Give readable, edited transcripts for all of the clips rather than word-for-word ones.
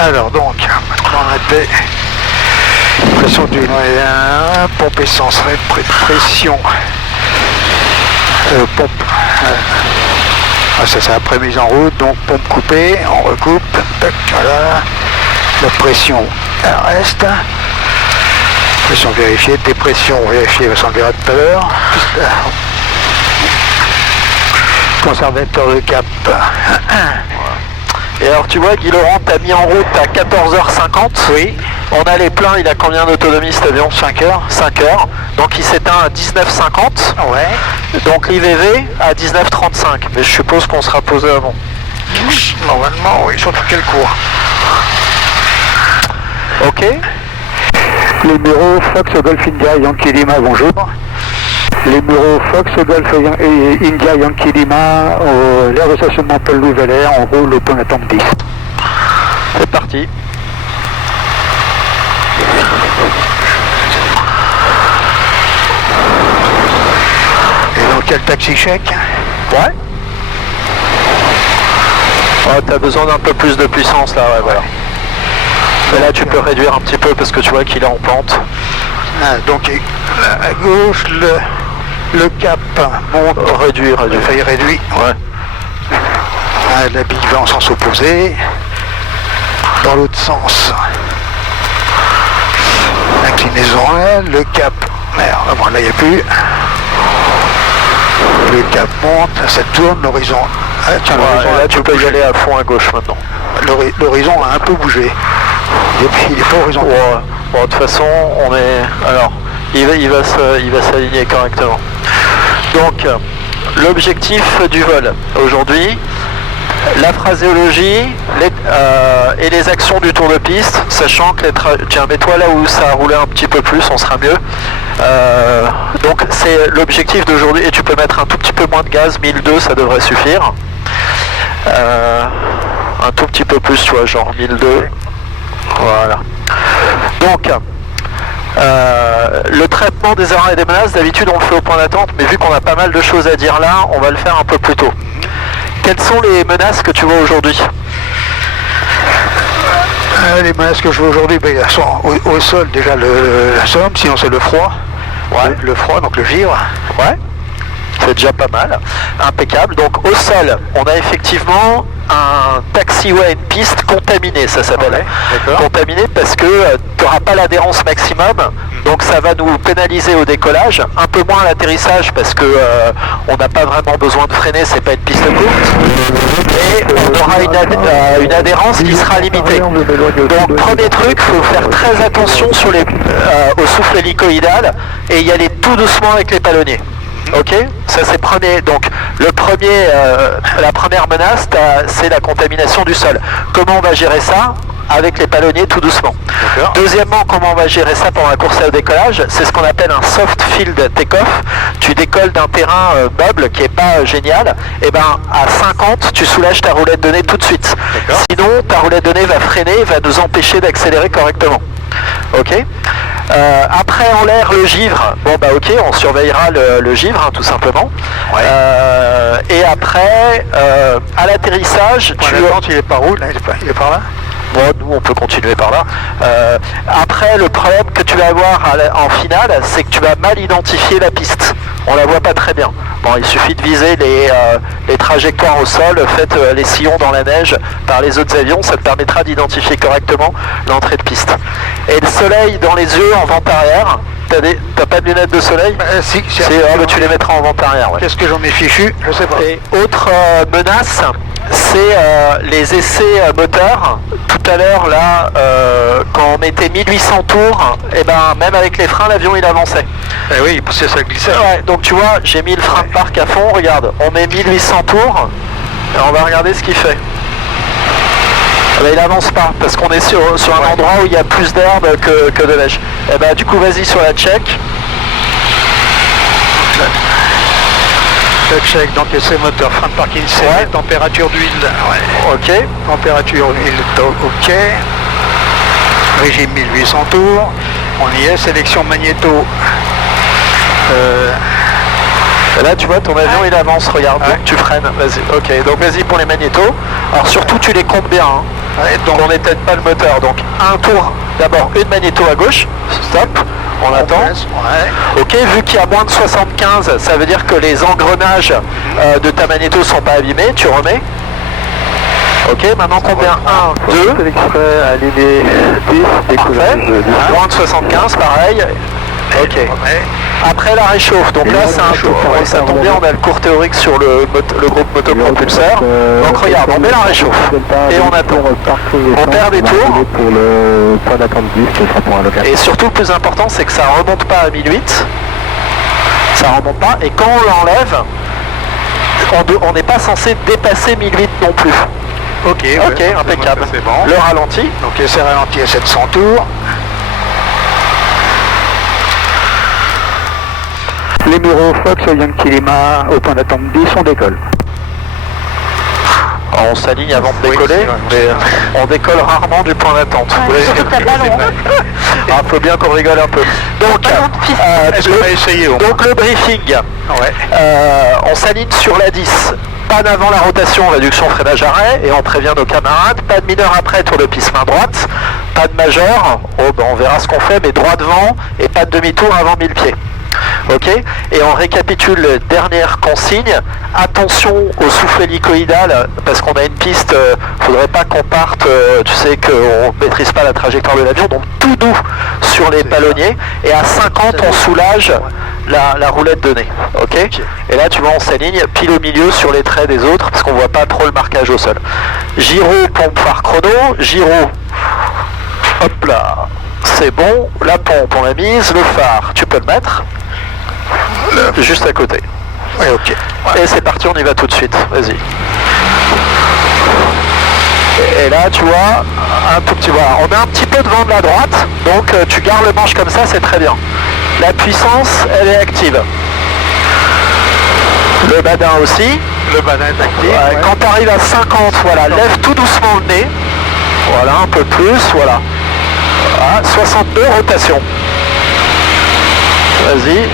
Alors donc, maintenant on a des pression d'huile, pompe essence, pression, pompe, ça c'est après mise en route, donc pompe coupée, on recoupe, tac, voilà, la pression elle reste, pression vérifiée, dépression vérifiée, on verra tout à l'heure, conservateur de cap. Et alors tu vois, Guy Laurent t'a mis en route à 14h50. Oui. On a les pleins, il a combien d'autonomie cet avion? 5 heures. 5 heures. Donc il s'éteint à 19h50. Ouais. Donc l'IVV à 19h35. Mais je suppose qu'on sera posé avant. Normalement, oui, surtout quel cours. Ok. Les bureaux Fox Golf India Yankee Lima, bonjour. Les bureaux Fox Golf India Yankee Lima, l'air de stationnement Paul Louis-Valère, on roule au point d'attente 10. C'est parti. Et donc quel taxi chèque? Ouais. Oh, t'as besoin d'un peu plus de puissance là, ouais, voilà. Mais là tu peux réduire un petit peu parce que tu vois qu'il est en pente. Donc à gauche, le cap monte. Réduit. Faille réduit. Ouais. La bille va en sens opposé. Dans l'autre sens. Inclinaison L, le cap. Merde, bon là il n'y a plus. Le cap monte, ça tourne, l'horizon. Là tu peux y aller à fond à gauche maintenant. L'horizon a un peu bougé. Il n'est pas horizontal. Ouais. Bon, de toute façon, on est. Alors, il va s'aligner correctement. Donc, l'objectif du vol aujourd'hui, la phraséologie et les actions du tour de piste, sachant que tiens, mets-toi là où ça a roulé un petit peu plus, on sera mieux. Donc, c'est l'objectif d'aujourd'hui, et tu peux mettre un tout petit peu moins de gaz, 1002, ça devrait suffire. Un tout petit peu plus, tu vois, genre 1002. Voilà. Donc, le traitement des erreurs et des menaces, d'habitude on le fait au point d'attente, mais vu qu'on a pas mal de choses à dire là, on va le faire un peu plus tôt. Quelles sont les menaces que tu vois aujourd'hui? Les menaces que je vois aujourd'hui, elles sont au sol déjà la somme, sinon c'est le froid. Ouais. Le froid, donc le givre. Ouais. C'est déjà pas mal. Impeccable. Donc au sol, on a effectivement un taxiway, une piste contaminée, ça s'appelle. Ouais, contaminée parce que tu n'auras pas l'adhérence maximum, donc ça va nous pénaliser au décollage, un peu moins à l'atterrissage parce que on n'a pas vraiment besoin de freiner, c'est pas une piste courte, et on aura une adhérence qui sera limitée. Donc premier truc, il faut faire très attention sur au souffle hélicoïdal et y aller tout doucement avec les palonniers. Ok, ça c'est premier. Donc la première menace, c'est la contamination du sol. Comment on va gérer ça? Avec les palonniers tout doucement. Deuxièmement, comment on va gérer ça pendant la course au décollage? C'est ce qu'on appelle un soft field take-off. Tu décolles d'un terrain meuble qui n'est pas génial. Et ben à 50, tu soulages ta roulette de nez tout de suite. Sinon, ta roulette de nez va freiner, va nous empêcher d'accélérer correctement. Ok. Après en l'air le givre, bon bah ok, on surveillera le givre tout simplement. Ouais. Et après à l'atterrissage, il est par où là? Il est par là? Bon, nous on peut continuer par là. Après le problème que tu vas avoir en finale, c'est que tu vas mal identifier la piste. On la voit pas très bien. Bon, il suffit de viser les trajectoires au sol, faites les sillons dans la neige par les autres avions, ça te permettra d'identifier correctement l'entrée de piste. Et le soleil dans les yeux en vente arrière, t'as pas de lunettes de soleil? Si, tu les mettras en vente arrière. Ouais. Qu'est-ce que j'en ai fichu? Je sais pas. Et autre menace, c'est les essais moteurs. Tout à l'heure, là, quand on mettait 1800 tours, et ben même avec les freins, l'avion il avançait. Eh oui, parce que ça glissait. Ouais, donc tu vois, j'ai mis le frein de parc à fond, regarde, on met 1800 tours, et on va regarder ce qu'il fait. Ben, il avance pas, parce qu'on est sur un endroit où il y a plus d'herbe que de neige. Et ben du coup, vas-y sur la check. Check, donc essai moteur, frein de parking serré, température d'huile, Ok. Température d'huile, ok. Régime 1800 tours, on y est, sélection magnéto. Et là tu vois ton avion il avance, regarde, donc tu freines, vas-y, ok, donc vas-y pour les magnétos. Alors surtout tu les comptes bien, hein. Donc on n'éteint pas le moteur, donc un tour, d'abord une magnéto à gauche, stop, on attend. Ok, vu qu'il y a moins de 75, ça veut dire que les engrenages de ta magnéto sont pas abîmés, tu remets. Ok, maintenant combien? 1, 2, aligné 10, décollage. moins de 75, pareil. Ok. Après la réchauffe, donc là c'est un tour, ça tombe bien, on a le cours théorique sur le groupe motopropulseur. Donc regarde, on met la réchauffe et on attend. On perd des tours. Pour le point d'attente 10, ce sera pour un local. Et surtout le plus important c'est que ça remonte pas à 1008. Ça remonte pas, et quand on l'enlève, on n'est pas censé dépasser 1008 non plus. Ok, impeccable. C'est bon. Le ralenti. Donc c'est ralenti à 700 tours. Les bureaux Fox Yankee Lima au point d'attente 10, on décolle. Alors, on s'aligne avant de décoller, mais on décolle rarement du point d'attente. Il faut bien qu'on rigole un peu. Donc, est-ce qu'on va essayer donc le briefing, on s'aligne sur la 10. Panne avant la rotation, réduction, freinage, arrêt, et on prévient nos camarades. Panne mineure après, tour de piste main droite. Panne majeure, on verra ce qu'on fait, mais droit devant, et pas de demi-tour avant 1000 pieds. Ok, et on récapitule dernière consigne. Attention au souffle hélicoïdal, parce qu'on a une piste, faudrait pas qu'on parte, tu sais qu'on maîtrise pas la trajectoire de l'avion, donc tout doux sur les palonniers, et à 50 on soulage la roulette de nez. Ok, et là tu vois on s'aligne pile au milieu sur les traits des autres, parce qu'on voit pas trop le marquage au sol. Gyro, pompe, phare, chrono, gyro, hop là, c'est bon, la pompe on l'a mise, le phare, tu peux le mettre juste à côté. Oui, ok. Et c'est parti, on y va tout de suite. Vas-y. Et là, tu vois, un tout petit, voilà, on est un petit peu devant de la droite, donc tu gardes le manche comme ça, c'est très bien. La puissance, elle est active. Le badin aussi. Le badin est actif. Quand tu arrives à 50, voilà, lève tout doucement le nez. Voilà, un peu plus, voilà. 62, rotation. Vas-y.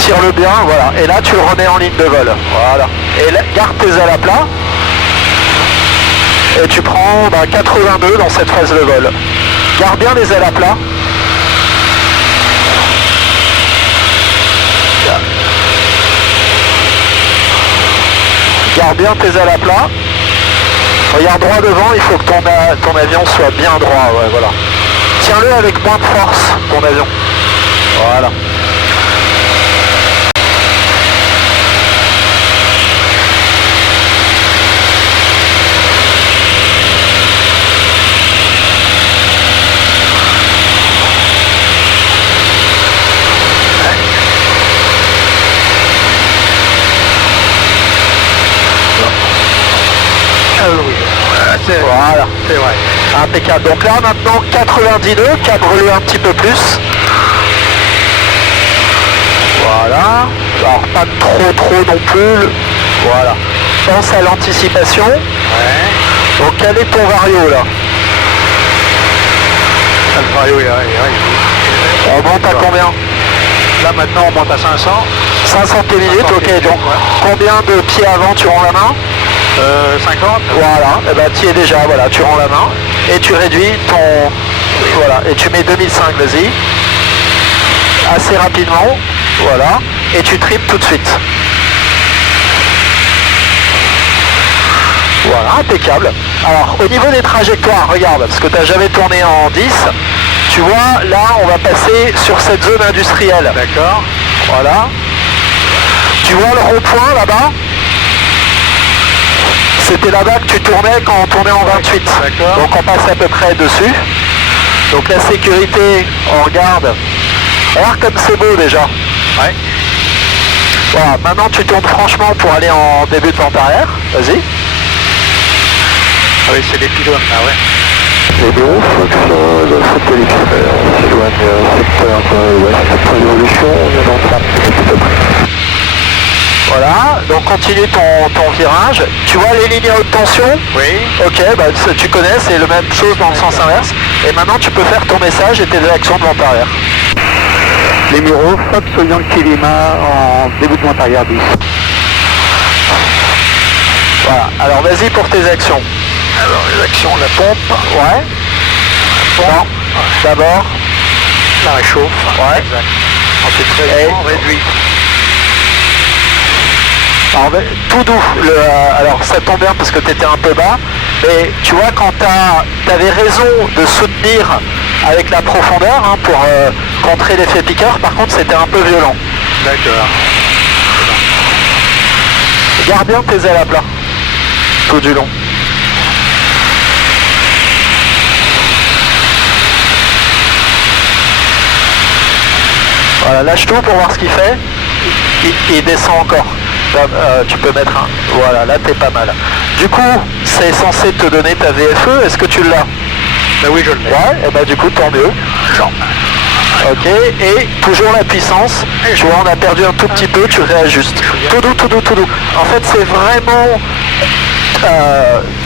Tire-le bien, voilà. Et là, tu le remets en ligne de vol. Voilà. Et là, garde tes ailes à plat. Et tu prends 82 dans cette phase de vol. Garde bien les ailes à plat. Garde bien tes ailes à plat. Regarde droit devant, il faut que ton avion soit bien droit. Ouais, voilà. Tiens-le avec moins de force, ton avion. Voilà. Voilà, c'est vrai. Impeccable. Donc là maintenant 90 nœuds, cadre-le un petit peu plus. Voilà. Alors pas trop non plus. Voilà. Pense à l'anticipation. Ouais. Donc quel est ton vario là? Le vario on monte à combien? Là maintenant on monte à 500. 500 minutes, ok. Donc combien de pieds avant tu rends la main? 50. Voilà, et ben tu y es déjà, voilà, tu rends la main et tu réduis ton... Voilà, et tu mets 2005, vas-y. Assez rapidement, voilà, et tu triples tout de suite. Voilà, impeccable. Alors, au niveau des trajectoires, regarde, parce que tu n'as jamais tourné en 10, tu vois, là, on va passer sur cette zone industrielle. D'accord. Voilà. Tu vois le rond-point là-bas? C'était là-bas que tu tournais quand on tournait en 28. Donc on passe à peu près dessus. Donc la sécurité, on regarde. Regarde comme c'est beau déjà. Ouais. Voilà, maintenant tu tournes franchement pour aller en début de vente arrière. Vas-y. Ah oui, c'est des pylônes là, ouais. Les bureaux Fox, c'était l'expert, on s'éloigne secteur ouest, point d'évolution, on est dans ça, tout à près. Voilà, donc continue ton virage. Tu vois les lignes à haute tension? Oui. Ok, bah, tu connais, c'est la même chose dans le sens inverse. Et maintenant tu peux faire ton message et tes réactions de vente arrière. Numéro Fox Yankee Lima en début de monte arrière 10. Voilà, alors vas-y pour tes actions. Alors, les actions, la pompe. Ouais. Bon, d'abord. La réchauffe. Ouais. Exact. Ensuite, réduit. Alors, tout doux. Alors ça tombe bien parce que tu étais un peu bas. Mais tu vois, quand tu avais raison de soutenir avec la profondeur hein, pour contrer l'effet piqueur, par contre c'était un peu violent. D'accord. Garde bien tes ailes à plat. Tout du long. Voilà, lâche tout pour voir ce qu'il fait. Il descend encore. Tu peux mettre un. Voilà, là t'es pas mal. Du coup, c'est censé te donner ta VFE. Est-ce que tu l'as? Ben oui, je l'ai. Ouais, et bah du coup, tant mieux. Genre. Ok, et toujours la puissance. Tu vois, on a perdu un tout petit peu, tu réajustes. Tout doux, tout doux, tout doux. En fait, c'est vraiment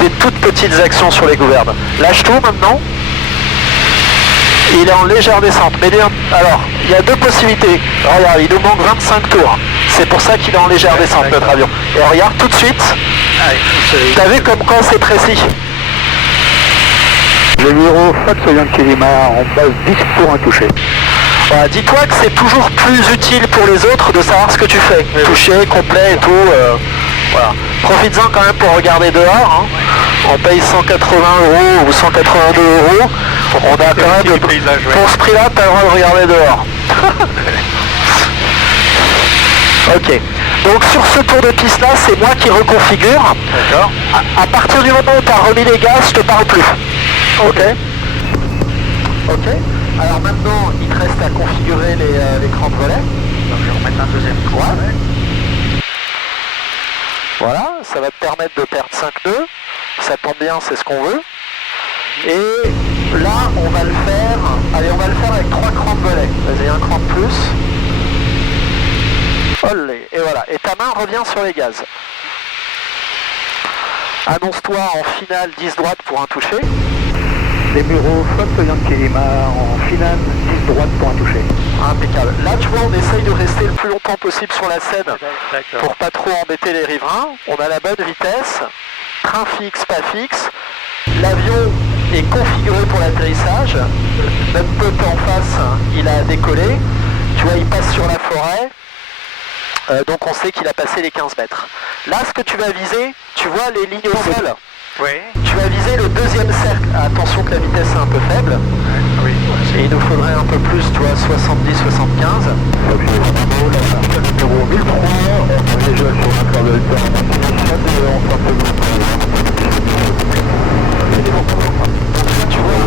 des toutes petites actions sur les gouvernes. Lâche tout maintenant. Il est en légère descente. Mais bien, alors, il y a deux possibilités. Regarde, il nous manque 25 tours. C'est pour ça qu'il est en légère descente, notre avion. Et regarde tout de suite. T'as vu comme quoi c'est précis. Numéro Fox Yankee Lima en base 10 pour un toucher. Voilà, dis-toi que c'est toujours plus utile pour les autres de savoir ce que tu fais. Toucher, complet et tout. Voilà. Profites-en quand même pour regarder dehors. Hein. On paye 180 € ou 182 €. On a quand même pour ce prix-là, tu as le droit de regarder dehors. Ok. Donc sur ce tour de piste là, c'est moi qui reconfigure. D'accord. À partir du moment où tu as remis les gaz, je te parle plus. Ok. Ok. Alors maintenant, il te reste à configurer l'écran de volet. Donc je vais remettre un deuxième coup. Ouais. Voilà, ça va te permettre de perdre 5 nœuds. Ça tombe bien, c'est ce qu'on veut. Et là, on va le faire. Allez, on va le faire avec 3 crans de volet. Vas-y, un cran de plus. Olé, et voilà. Et ta main revient sur les gaz. Annonce-toi en finale 10 droite pour un toucher. Numéro Fox Yankee Lima en finale 10 droite pour un toucher. Impeccable. Là, tu vois, on essaye de rester le plus longtemps possible sur la scène pour pas trop embêter les riverains. On a la bonne vitesse, train fixe, pas fixe. L'avion est configuré pour l'atterrissage. Notre pote en face, il a décollé. Tu vois, il passe sur la forêt. Donc on sait qu'il a passé les 15 mètres. Là, ce que tu vas viser, tu vois les lignes au sol. Oui. Tu vas viser le deuxième cercle. Attention que la vitesse est un peu faible. Oui. Et il nous faudrait un peu plus, tu vois, 70-75. Numéro 1003, on a déjà sur un quart de temps Tu vois,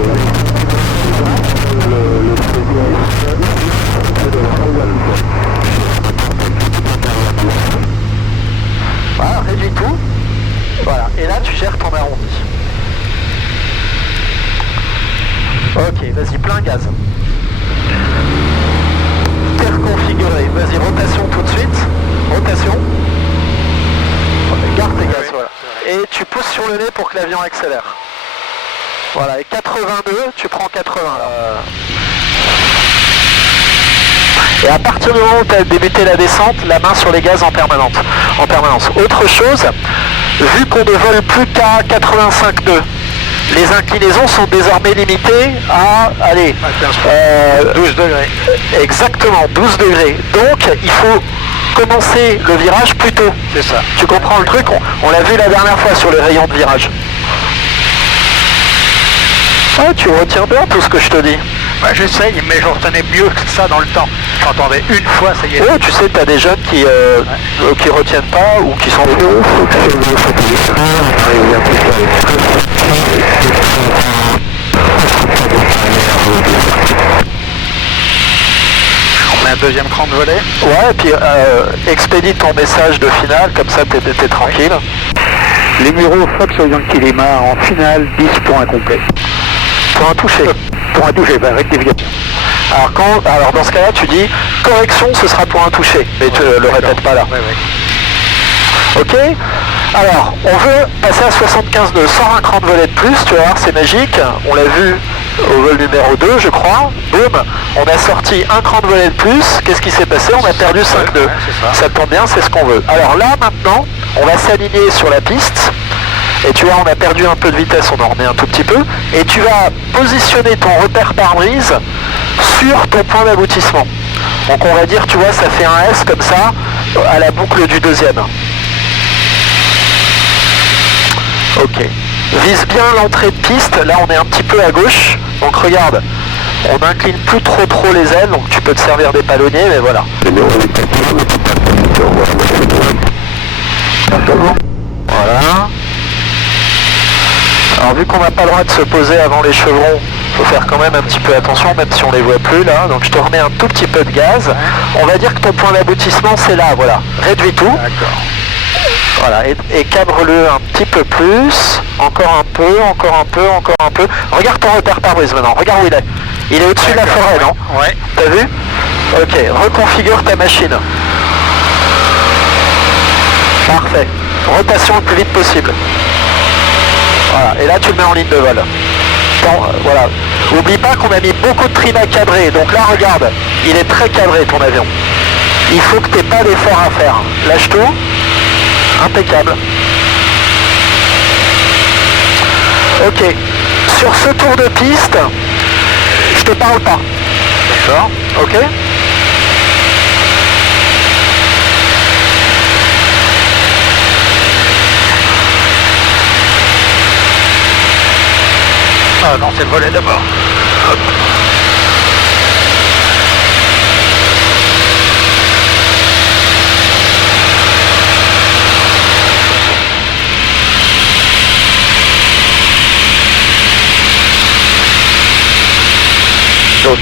voilà, réduis tout. Voilà, et là tu gères ton arrondi. Ok, vas-y, plein gaz. Terre configurée, vas-y, rotation tout de suite. Rotation. Garde tes gaz, voilà. Et tu pousses sur le nez pour que l'avion accélère. Voilà, et 82, tu prends 80 là. Et à partir du moment où tu as débuté la descente, la main sur les gaz en permanence. Autre chose, vu qu'on ne vole plus qu'à 85 nœuds, les inclinaisons sont désormais limitées à, allez, 12 degrés. Exactement, 12 degrés. Donc, il faut commencer le virage plus tôt. C'est ça. Tu comprends le truc? On l'a vu la dernière fois sur les rayons de virage. Ah, tu retiens bien tout ce que je te dis. Bah, j'essaye, mais je retenais mieux que ça dans le temps. J'entendais une fois, ça y est. Oh, tu sais, t'as des jeunes qui retiennent pas ou qui sont... On met un deuxième cran de volet. Ouais, et puis expédie ton message de finale, comme ça t'es tranquille. Numéro Fox Yankee Lima en finale 10 pour un complet. Pour un toucher. Pour un toucher, rectification. Alors dans ce cas-là, tu dis correction, ce sera pour un toucher, mais tu le répètes pas là. Ouais. Ok. Alors, on veut passer à 75 nœuds, 120 crans de volet de plus, tu vas voir, c'est magique. On l'a vu au vol numéro 2, je crois. Boum, on a sorti un cran de volet de plus. Qu'est-ce qui s'est passé? On a perdu 5-2. Ouais, ça tombe bien, c'est ce qu'on veut. Alors là, maintenant, on va s'aligner sur la piste. Et tu vois, on a perdu un peu de vitesse, on en remet un tout petit peu. Et tu vas positionner ton repère pare-brise sur ton point d'aboutissement. Donc on va dire, tu vois, ça fait un S comme ça, à la boucle du deuxième. Ok. Vise bien l'entrée de piste, là on est un petit peu à gauche. Donc regarde, on n'incline plus trop les ailes, donc tu peux te servir des palonniers, mais voilà. Voilà. Alors vu qu'on n'a pas le droit de se poser avant les chevrons, il faut faire quand même un petit peu attention, même si on les voit plus là. Donc je te remets un tout petit peu de gaz. On va dire que ton point d'aboutissement c'est là, voilà. Réduis tout. D'accord. Voilà, et cadre-le un petit peu plus. Encore un peu, encore un peu, encore un peu. Regarde ton repère pare-brise maintenant, regarde où il est. Il est au-dessus de la forêt, non? Ouais. T'as vu? Ok, reconfigure ta machine. Parfait. Rotation le plus vite possible. Voilà, et là tu le mets en ligne de vol. Bon, voilà. Oublie pas qu'on a mis beaucoup de trim à cadrer, donc là regarde, il est très cadré ton avion. Il faut que tu n'aies pas d'effort à faire. Lâche tout. Impeccable. Ok. Sur ce tour de piste, je te parle pas. D'accord. Ok? Ah non, c'est le volet d'abord. Hop. Ok.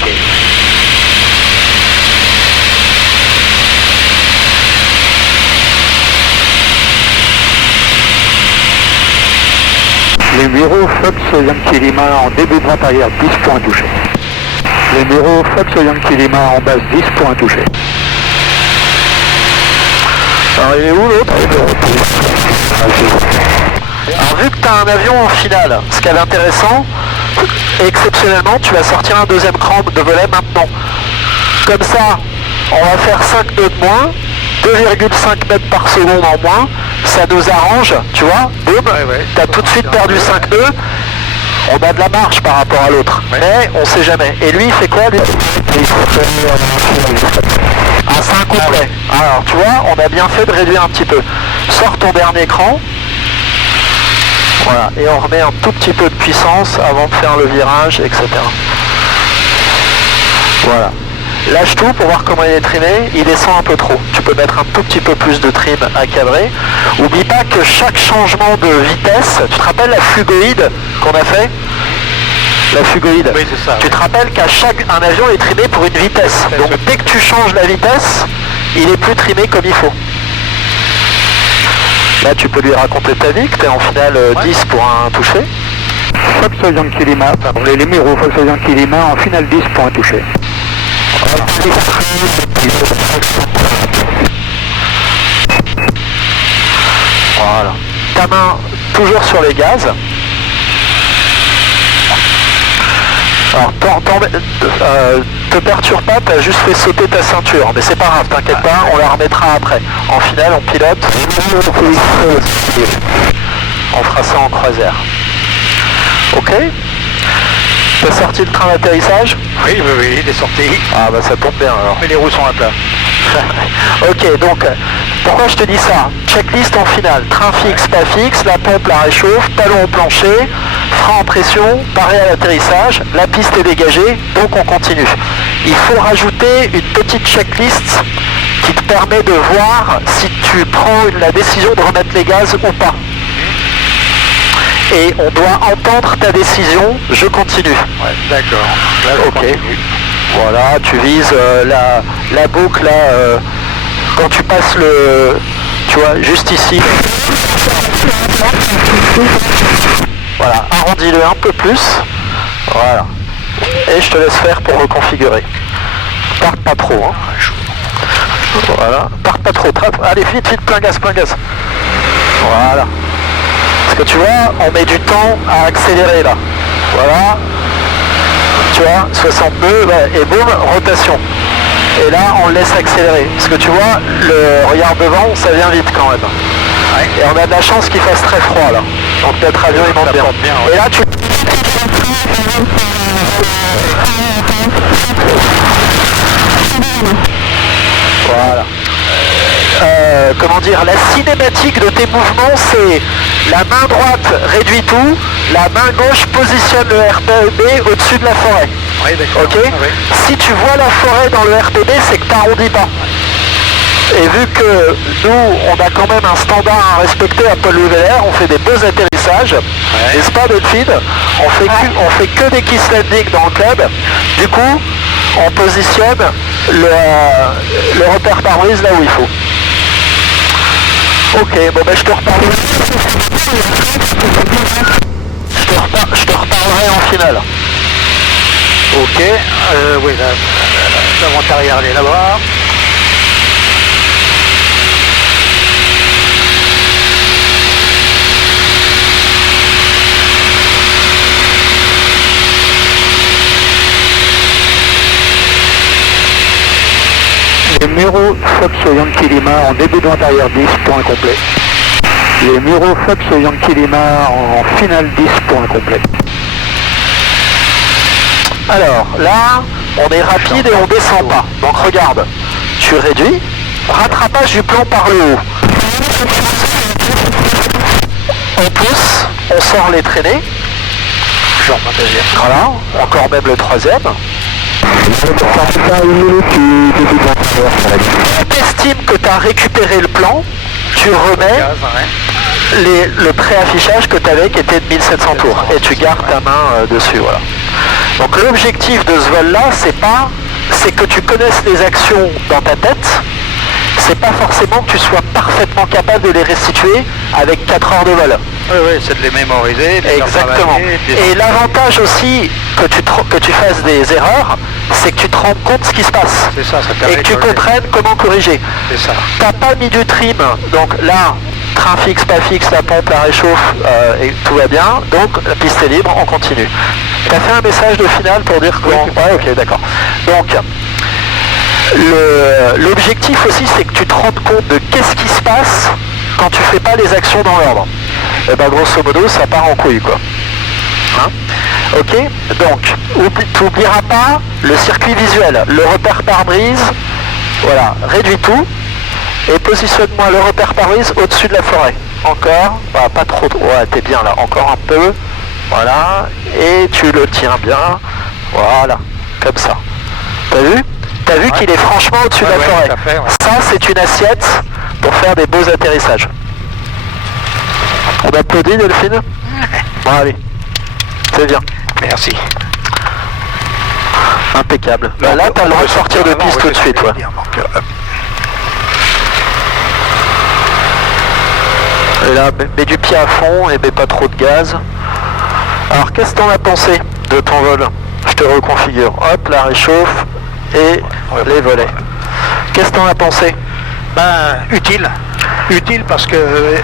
Les bureaux Fox Yankee Lima en début de vente arrière, 10 points touchés. Les bureaux Fox Yankee Lima en base, 10 points touchés. Alors il est où l'autre? Alors vu que tu as un avion en finale, ce qui est intéressant, exceptionnellement tu vas sortir un deuxième cran de volet maintenant. Comme ça, on va faire 5 nœuds de moins, 2,5 mètres par seconde en moins, ça nous arrange, tu vois, boum, tu as tout de suite perdu 5 nœuds, on a de la marge par rapport à l'autre, mais on sait jamais. Et lui il fait quoi lui? Ah, c'est un complet. Alors tu vois, on a bien fait de réduire un petit peu. Sors ton dernier cran. Voilà, et on remet un tout petit peu de puissance avant de faire le virage, etc. Voilà. Lâche tout pour voir comment il est trimé, il descend un peu trop. Tu peux mettre un tout petit peu plus de trim à cadrer. Oublie pas que chaque changement de vitesse, tu te rappelles la fugoïde qu'on a fait? La fugoïde. Oui, c'est ça. Tu te rappelles qu'à un avion est trimé pour une vitesse. Donc dès que tu changes la vitesse, il est plus trimé comme il faut. Là, tu peux lui raconter ta vie, que tu es en finale 10 pour un touché. Fox Yankee Lima, pardon, les Miro Fox Yankee Lima en finale 10 points touchés. Voilà. Ta main toujours sur les gaz. Alors, te perturbe pas, t'as juste fait sauter ta ceinture, mais c'est pas grave, t'inquiète pas, on la remettra après. En finale, on pilote. On fera ça en croisière. Ok? T'as sorti le train d'atterrissage? Oui, il est sorti. Ah bah ça tombe bien alors. Mais les roues sont à plat. Ok, donc pourquoi je te dis ça? Checklist en finale, train fixe, pas fixe, la pompe la réchauffe, talon au plancher, frein en pression, paré à l'atterrissage, la piste est dégagée, donc on continue. Il faut rajouter une petite checklist qui te permet de voir si tu prends la décision de remettre les gaz ou pas. Et on doit entendre ta décision, je continue. Ouais, d'accord. Là, je continue. Voilà, tu vises la boucle là, quand tu passes tu vois, juste ici. Voilà, arrondis-le un peu plus. Voilà. Et je te laisse faire pour reconfigurer. Tarde pas trop. Hein. Voilà, tarde pas trop. Allez, vite, plein gaz. Voilà. Parce que tu vois, on met du temps à accélérer là. Voilà. tu vois, 62, ouais, et boum, rotation. Et là, on le laisse accélérer. Parce que tu vois, le regard devant, ça vient vite quand même. Ouais. Et on a de la chance qu'il fasse très froid là. Donc notre avion il monte bien. Ouais. Et là tu... Voilà. Comment dire, la cinématique de tes mouvements, c'est la main droite réduit tout, la main gauche positionne le RPB au-dessus de la forêt. Oui, d'accord. Ok. Ah, oui. Si tu vois la forêt dans le RPB, c'est que tu n'arrondis pas. Et vu que nous, on a quand même un standard à respecter à Paul-Louis Velaire, on fait des beaux atterrissages, n'est-ce pas Delphine? On fait que des kiss landing dans le club. Du coup, on positionne le repère pare-brise là où il faut. Ok, bon ben je te reparlerai. Je te reparlerai en finale. Ok, oui, l'avant-arrière elle est là-bas. Numéro Fox Yankee Lima en début de vente arrière 10, point complet. Les numéros Fox Yankee Lima en finale 10, point complet. Alors là, on est rapide et on descend pas. Donc regarde, tu réduis, rattrapage du plan par le haut. On pousse, on sort les traînées. Voilà, encore même le troisième. T'estimes que tu as récupéré le plan, tu remets le préaffichage que tu avais qui était de 1700 tours et tu gardes ta main dessus. Voilà. Donc l'objectif de ce vol là, c'est que tu connaisses les actions dans ta tête, c'est pas forcément que tu sois parfaitement capable de les restituer avec 4 heures de vol. Oui, c'est de les mémoriser. Exactement. Et l'avantage aussi que tu fasses des erreurs, c'est que tu te rends compte de ce qui se passe. C'est ça, et que tu comprennes comment corriger. C'est ça. T'as pas mis du trim, donc là, train fixe, pas fixe, la pompe, la réchauffe, et tout va bien. Donc la piste est libre, on continue. T'as fait un message de finale pour dire que... Ouais, ok, d'accord. Donc, l'objectif aussi, c'est que tu te rendes compte de qu'est-ce qui se passe quand tu fais pas les actions dans l'ordre. Et ben grosso modo, ça part en couille, quoi. Hein? Ok, donc tu n'oublieras pas le circuit visuel, le repère pare-brise, voilà, réduis tout et positionne-moi le repère pare-brise au-dessus de la forêt. Encore, bah, pas trop, ouais, t'es bien là, encore un peu, voilà, et tu le tiens bien, voilà, comme ça. T'as vu qu'il est franchement au-dessus de la forêt. Ça, c'est une assiette pour faire des beaux atterrissages. On applaudit, Delphine? Bon, allez, c'est bien. Merci. Impeccable. Bah, là, t'as le droit de sortir de piste tout de suite. Ouais. Et là, mets du pied à fond et mets pas trop de gaz. Alors, qu'est-ce que t'en as pensé de ton vol? Je te reconfigure. Hop, la réchauffe et les volets. Qu'est-ce que t'en as pensé? Ben, utile. Utile parce que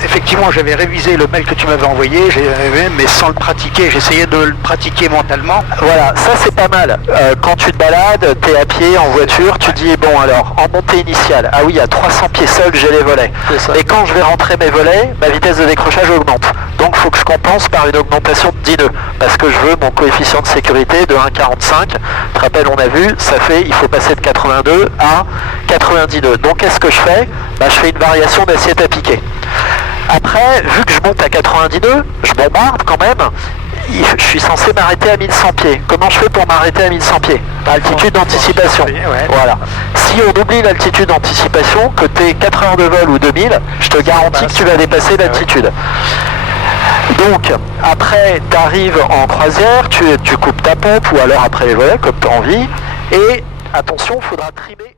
effectivement j'avais révisé le mail que tu m'avais envoyé, mais sans le pratiquer, j'essayais de le pratiquer mentalement. Voilà, ça c'est pas mal. Quand tu te balades, t'es à pied, en voiture, tu dis bon alors, en montée initiale, ah oui à 300 pieds seul j'ai les volets. Et quand je vais rentrer mes volets, ma vitesse de décrochage augmente. Donc il faut que je compense par une augmentation de 10 nœuds. Parce que je veux mon coefficient de sécurité de 1,45. Tu te rappelles, on a vu, ça fait, il faut passer de 82 à 90 nœuds. Donc qu'est-ce que je fais? Bah, je fais une variation d'assiette à piquer. Après, vu que je monte à 90 nœuds, je bombarde quand même. Je suis censé m'arrêter à 1100 pieds. Comment je fais pour m'arrêter à 1100 pieds? Altitude d'anticipation. Voilà. Si on oublie l'altitude d'anticipation, que tu aies 4 heures de vol ou 2000, je te garantis que tu vas dépasser l'altitude. Donc, après, tu arrives en croisière, tu coupes ta pompe ou alors après les volets, comme tu as envie. Et attention, il faudra trimer.